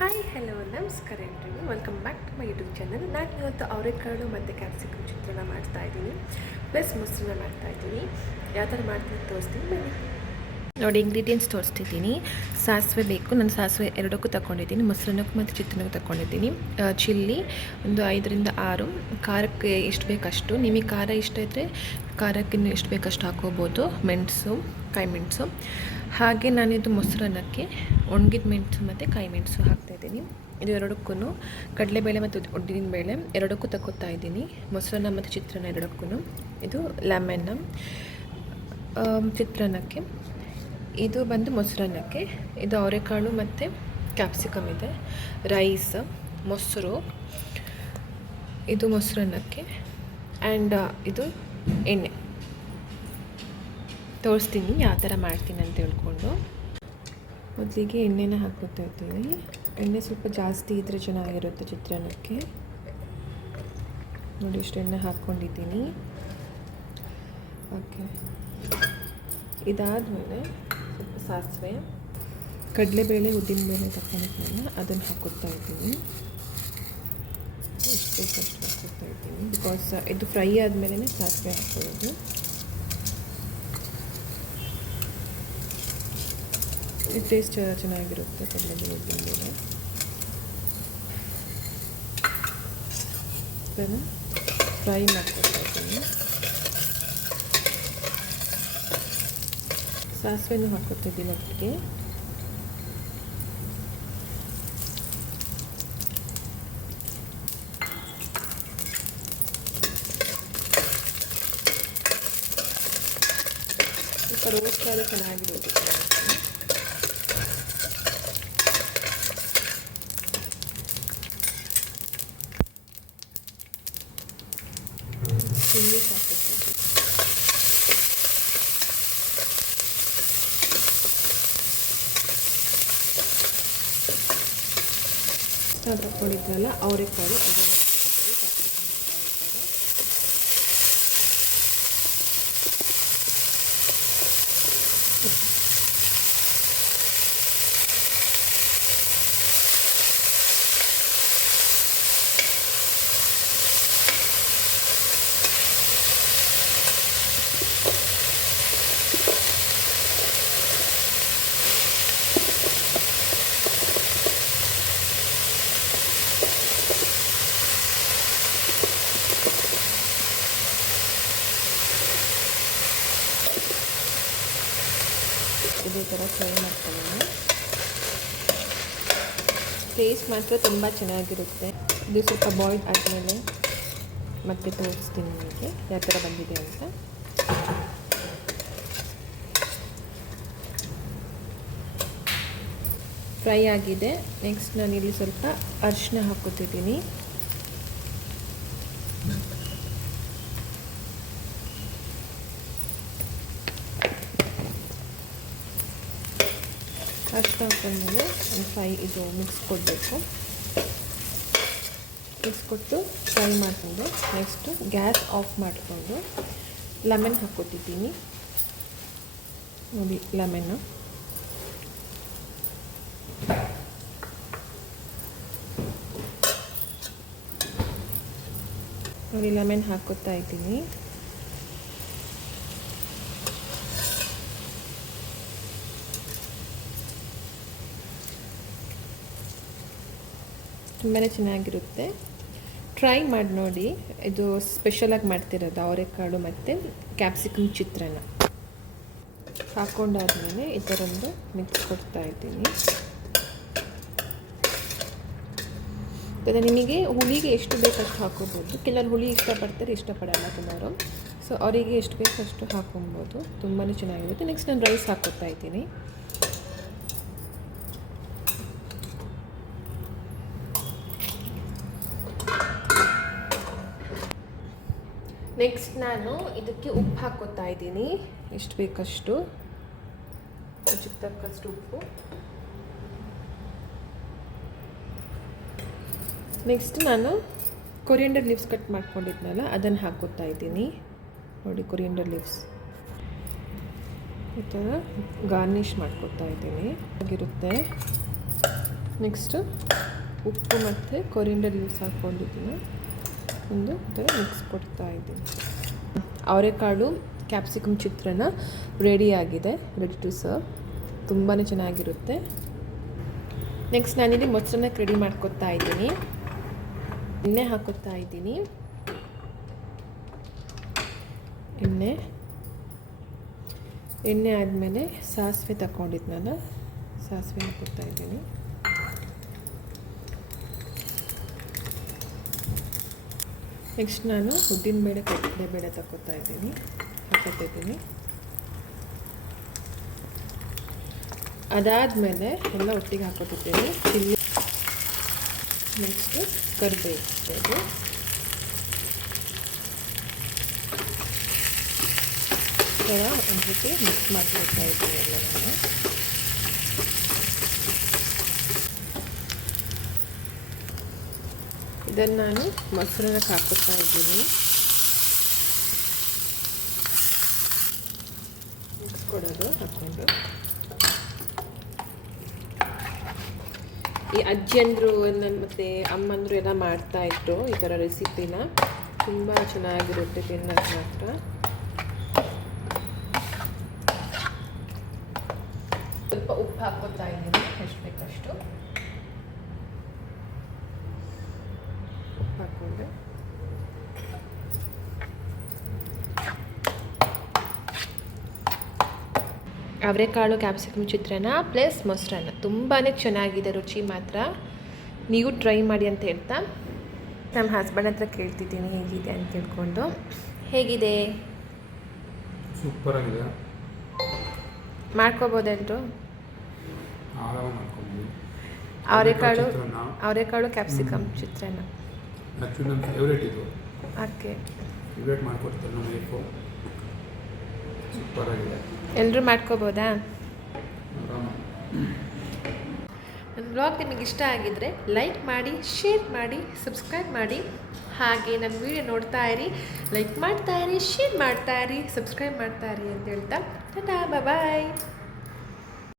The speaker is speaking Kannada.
ಹಾಯ್ ಹಲೋ ನಮಸ್ಕಾರ ಎಲ್ರಿಗೂ welcome back to my YouTube channel. ನಾನು ಇವತ್ತು ಅವರೆಕಾಳು ಮತ್ತು ಕ್ಯಾಪ್ಸಿಕಮ್ ಚಿತ್ರಾನ್ನ ಮಾಡ್ತಾಯಿದ್ದೀನಿ, ಪ್ಲಸ್ ಮೊಸರನ್ನ ಮಾಡ್ತಾಯಿದ್ದೀನಿ. ಯಾವ ಥರ ಮಾಡ್ತೀನಿ ತೋರಿಸ್ತೀನಿ ಬನ್ನಿ. ನೋಡಿ, ಇಂಗ್ರೀಡಿಯೆಂಟ್ಸ್ ತೋರಿಸ್ತಿದ್ದೀನಿ. ಸಾಸಿವೆ ಬೇಕು, ನಾನು ಸಾಸಿವೆ ಎರಡಕ್ಕೂ ತಗೊಂಡಿದ್ದೀನಿ, ಮೊಸರನ್ನಕ್ಕೂ ಮತ್ತು ಚಿತ್ರಾನ್ನಕ್ಕೂ ತಗೊಂಡಿದ್ದೀನಿ. ಚಿಲ್ಲಿ ಒಂದು 5-6, ಖಾರಕ್ಕೆ ಎಷ್ಟು ಬೇಕಷ್ಟು, ನಿಮಗೆ ಖಾರ ಇಷ್ಟ ಇದ್ದರೆ ಖಾರಕ್ಕೆ ಎಷ್ಟು ಬೇಕಷ್ಟು ಹಾಕೋಬೋದು. ಮೆಣಸು, ಕಾಯಿ ಮೆಣಸು. ಹಾಗೆ ನಾನಿದು ಮೊಸರನ್ನಕ್ಕೆ ಒಣಗಿದ ಮೆಣಸು ಮತ್ತು ಕಾಯಿ ಮೆಣಸು ಹಾಕ್ತಾಯಿದ್ದೀನಿ. ಇದು ಎರಡಕ್ಕೂ ಕಡಲೆಬೇಳೆ ಮತ್ತು ಉದ್ದಿನಬೇಳೆ ಎರಡಕ್ಕೂ ತಗೋತಾ ಇದ್ದೀನಿ. ಮೊಸರನ್ನ ಮತ್ತು ಚಿತ್ರಾನ್ನ ಎರಡಕ್ಕೂ. ಇದು ಲೆಮನ್ ಚಿತ್ರಾನ್ನಕ್ಕೆ, ಇದು ಬಂದು ಮೊಸರನ್ನಕ್ಕೆ. ಇದು ಅವರೆಕಾಳು ಮತ್ತು ಕ್ಯಾಪ್ಸಿಕಮ್ ಇದೆ. ರೈಸ್, ಮೊಸರು, ಇದು ಮೊಸರನ್ನಕ್ಕೆ. ಆ್ಯಂಡ್ ಇದು ಎಣ್ಣೆ ತೋರಿಸ್ತೀನಿ ಯಾವ ಥರ ಮಾಡ್ತೀನಿ ಅಂತ ಹೇಳ್ಕೊಂಡು. ಮೊದಲಿಗೆ ಎಣ್ಣೆನ ಹಾಕ್ಕೊತಾ ಇದ್ದೀನಿ. ಎಣ್ಣೆ ಸ್ವಲ್ಪ ಜಾಸ್ತಿ ಇದ್ದರೆ ಚೆನ್ನಾಗಿರುತ್ತೆ ಚಿತ್ರಾನ್ನಕ್ಕೆ. ನೋಡಿ, ಇಷ್ಟು ಎಣ್ಣೆ ಹಾಕ್ಕೊಂಡಿದ್ದೀನಿ. ಓಕೆ, ಇದಾದಮೇಲೆ ಸ್ವಲ್ಪ ಸಾಸಿವೆ, ಕಡಲೆಬೇಳೆ, ಉದ್ದಿನಬೇಳೆ ತಗೊಂಡಿದ್ಮೇಲೆ ಅದನ್ನು ಹಾಕ್ಕೊತಾ ಇದ್ದೀನಿ. ಎಷ್ಟು ಬೇಕಷ್ಟು ಹಾಕ್ಕೊತಾ ಇದ್ದೀನಿ, ಬಿಕಾಸ್ ಇದು ಫ್ರೈ ಆದಮೇಲೆ ಸಾಸಿವೆ ಹಾಕ್ಕೊಳ್ಳೋದು. ಇದು ಟೇಸ್ಟ್ ಚೆನ್ನಾಗಿರುತ್ತೆ ಕಡಲೆಬೇಳೆ, ಉದ್ದಿನಬೇಳೆ. ಇದನ್ನು ಫ್ರೈ ಮಾಡ್ಕೊತಾ ಇದ್ದೀನಿ. ಸಾಸಿವೆನೂ ಹಾಕ್ಕೊತಿದ್ದೀನಿ ಒಟ್ಟಿಗೆ. ಸ್ವಲ್ಪ ರೋಸ್ಟ್ ಆದರೆ ಚೆನ್ನಾಗಿರುತ್ತೆ. ಚಿಲ್ಲಿ ಹಾಕ್ಕೊತೀನಿ. ತಗೊಂಡಿದ್ನಲ್ಲ ಅವರೆಕಾಳು, ಅದನ್ನು ಇದೇ ಥರ ಫ್ರೈ ಮಾಡ್ಕೊಳ್ಳೋಣ. ಟೇಸ್ಟ್ ಮಾತ್ರ ತುಂಬ ಚೆನ್ನಾಗಿರುತ್ತೆ. ಇದು ಸ್ವಲ್ಪ ಬಾಯ್ಲ್ ಆದಮೇಲೆ ಮತ್ತೆ ತೋರಿಸ್ತೀನಿ ನಿಮಗೆ ಯಾವ ಥರ ಬಂದಿದೆ ಅಂತ. ಫ್ರೈ ಆಗಿದೆ. ನೆಕ್ಸ್ಟ್ ನಾನಿಲ್ಲಿ ಸ್ವಲ್ಪ ಅರಿಶಿನ ಹಾಕ್ಕೊತಿದ್ದೀನಿ. ಅರಿಶಿನ ಹಾಕೊಂಡ್ಮೇಲೆ ಒಂದು ಇದು ಮಿಕ್ಸ್ ಕೊಡಬೇಕು. ಮಿಕ್ಸ್ ಕೊಟ್ಟು ಫ್ರೈ ಮಾಡಿಕೊಂಡು ನೆಕ್ಸ್ಟು ಗ್ಯಾಸ್ ಆಫ್ ಮಾಡಿಕೊಂಡು ಲೆಮನ್ ಹಾಕ್ಕೊತಿದ್ದೀನಿ. ನೋಡಿ, ಲೆಮನ್ನು ನೋಡಿ, ಲೆಮನ್ ಹಾಕ್ಕೊತಾ ಇದ್ದೀನಿ. ತುಂಬಾ ಚೆನ್ನಾಗಿರುತ್ತೆ. ಟ್ರೈ ಮಾಡಿ ನೋಡಿ. ಇದು ಸ್ಪೆಷಲಾಗಿ ಮಾಡ್ತಿರೋದು ಅವರೆಕಾಳು ಮತ್ತು ಕ್ಯಾಪ್ಸಿಕಮ್ ಚಿತ್ರಾನ್ನ. ಹಾಕ್ಕೊಂಡಾದ್ಮೇಲೆ ಈ ಥರ ಒಂದು ಮಿಕ್ಸ್ ಕೊಡ್ತಾ ಇದ್ದೀನಿ. ನಿಮಗೆ ಹುಳಿಗೆ ಎಷ್ಟು ಬೇಕಷ್ಟು ಹಾಕೋಬೋದು. ಕೆಲವರು ಹುಳಿ ಇಷ್ಟಪಡ್ತಾರೆ, ಇಷ್ಟಪಡಲ್ಲ ಕೆಲವರು. ಸೊ ಅವರಿಗೆ ಎಷ್ಟು ಬೇಕು ಅಷ್ಟು ಹಾಕೊಬೋದು. ತುಂಬಾ ಚೆನ್ನಾಗಿರುತ್ತೆ. ನೆಕ್ಸ್ಟ್ ನಾನು ರೈಸ್ ಹಾಕ್ಕೊತಾ ಇದ್ದೀನಿ. ನೆಕ್ಸ್ಟ್ ನಾನು ಇದಕ್ಕೆ ಉಪ್ಪು ಹಾಕ್ಕೊತಾ ಇದ್ದೀನಿ. ಎಷ್ಟು ಬೇಕಷ್ಟು, ರುಚಿಗೆ ತಕ್ಕಷ್ಟು ಉಪ್ಪು. ನೆಕ್ಸ್ಟ್ ನಾನು ಕೊರಿಯಂಡರ್ ಲೀವ್ಸ್ ಕಟ್ ಮಾಡ್ಕೊಂಡಿದ್ನಲ್ಲ ಅದನ್ನು ಹಾಕ್ಕೊತಾ ಇದ್ದೀನಿ. ನೋಡಿ, ಕೊರಿಯಂಡರ್ ಲೀವ್ಸ್ ಈ ಥರ ಗಾರ್ನಿಷ್ ಮಾಡ್ಕೊತಾ ಇದ್ದೀನಿ. ಆಗಿರುತ್ತೆ. ನೆಕ್ಸ್ಟು ಉಪ್ಪು ಮತ್ತು ಕೊರಿಯಂಡರ್ ಲೀವ್ಸ್ ಹಾಕ್ಕೊಂಡಿದ್ದೀನಿ. ಒಂದು ಥರ ಮಿಕ್ಸ್ ಕೊಡ್ತಾ ಇದ್ದೀನಿ. ಅವರೆಕಾಳು ಕ್ಯಾಪ್ಸಿಕಮ್ ಚಿತ್ರಾನ್ನ ರೆಡಿಯಾಗಿದೆ, ರೆಡಿ ಟು ಸರ್ವ್. ತುಂಬಾ ಚೆನ್ನಾಗಿರುತ್ತೆ. ನೆಕ್ಸ್ಟ್ ನಾನಿಲ್ಲಿ ಮೊಸರನ್ನ ರೆಡಿ ಮಾಡ್ಕೊತಾ ಇದ್ದೀನಿ. ಎಣ್ಣೆ ಹಾಕೋತಾ ಇದ್ದೀನಿ. ಎಣ್ಣೆ ಆದಮೇಲೆ ಸಾಸಿವೆ ತಗೊಂಡಿದ್ನಲ್ಲ, ಸಾಸಿವೆ ಹಾಕೋತಾ ಇದ್ದೀನಿ. ನೆಕ್ಸ್ಟ್ ನಾನು ಉದ್ದಿನಬೇಳೆ ಕಡಲೆಬೇಳೆ ಹಾಕೋತಾ ಇದ್ದೀನಿ. ಅದಾದಮೇಲೆ ಎಲ್ಲ ಒಟ್ಟಿಗೆ ಹಾಕೋತಿದ್ದೀನಿ. ಚಿಲ್ಲಿ, ನೆಕ್ಸ್ಟು ಕರಿಬೇವು, ಥರ ಒಂದು ಜೊತೆ ಮಿಕ್ಸ್ ಮಾಡ್ಕೊಳ್ತಾ ಇದ್ದೀನಿ ಎಲ್ಲವನ್ನು. ಇದನ್ನು ನಾನು ಮೊಸರನ್ನಕ್ಕೆ ಹಾಕುತ್ತಾ ಇದ್ದೀನಿ. ಮಿಕ್ಸ್ ಕೊಡೋದು ಹಾಕ್ಕೊಂಡು. ಈ ಅಜ್ಜಿಯಂದರು ಮತ್ತು ಅಮ್ಮಂದರು ಎಲ್ಲ ಮಾಡ್ತಾಯಿದ್ರು ಈ ಥರ ರೆಸಿಪಿನ. ತುಂಬ ಚೆನ್ನಾಗಿರುತ್ತೆ ತಿನ್ನೋಕ್ಕೆ ಮಾತ್ರ. ಸ್ವಲ್ಪ ಉಪ್ಪು ಹಾಕೋತಾ ಇದ್ದೀನಿ, ಎಷ್ಟು ಬೇಕಷ್ಟು ಉಪ್ಪು ಹಾಕ್ಕೊಂಡು ಅವರೆಕಾಳು ಕ್ಯಾಪ್ಸಿಕಮ್ ಚಿತ್ರಾನ್ನ ಪ್ಲಸ್ ಮೊಸರನ್ನ ತುಂಬಾ ಚೆನ್ನಾಗಿದೆ, ರುಚಿ ಮಾತ್ರ. ನೀವು ಟ್ರೈ ಮಾಡಿ ಅಂತ ಹೇಳ್ತಾ ನಮ್ಮ ಹಸ್ಬೆಂಡ್ ಹತ್ರ ಕೇಳ್ತಿದ್ದೀನಿ ಹೇಗಿದೆ ಅಂತ ತಿಳ್ಕೊಂಡು. ಹೇಗಿದೆ? ಸೂಪರ್ ಆಗಿದೆ. ಮಾಡ್ಕೋಬೋದೆಲ್ಲರೂ. ಅವರೆಕಾಳು ಕ್ಯಾಪ್ಸಿಕಮ್ ಚಿತ್ರಾನ್ನ ಆ್ಯಕ್ಚುಲಿ ನನ್ನ ಫೇವ್ರೇಟ್ ಇದು. ಓಕೆ, ಫೇವ್ರೇಟ್ ಮಾಡ್ಕೊಡ್ತಾರೆ ನಮ್ಮ ವೈಫು. ಸೂಪರ್ ಆಗಿದೆ. ಎಲ್ಲರೂ ಮಾಡ್ಕೋಬೋದಾ? ನನ್ನ ಬ್ಲಾಗ್ ನಿಮಗೆ ಇಷ್ಟ ಆಗಿದ್ದರೆ ಲೈಕ್ ಮಾಡಿ, ಶೇರ್ ಮಾಡಿ, ಸಬ್ಸ್ಕ್ರೈಬ್ ಮಾಡಿ. ಹಾಗೆ ನನ್ನ ವೀಡಿಯೋ ನೋಡ್ತಾ ಇರಿ, ಲೈಕ್ ಮಾಡ್ತಾ ಇರಿ, ಶೇರ್ ಮಾಡ್ತಾ ಇರಿ, ಸಬ್ಸ್ಕ್ರೈಬ್ ಮಾಡ್ತಾ ಇರಿ ಅಂತ ಹೇಳ್ತಾ ಟಾಟಾ, ಬಾಯ್.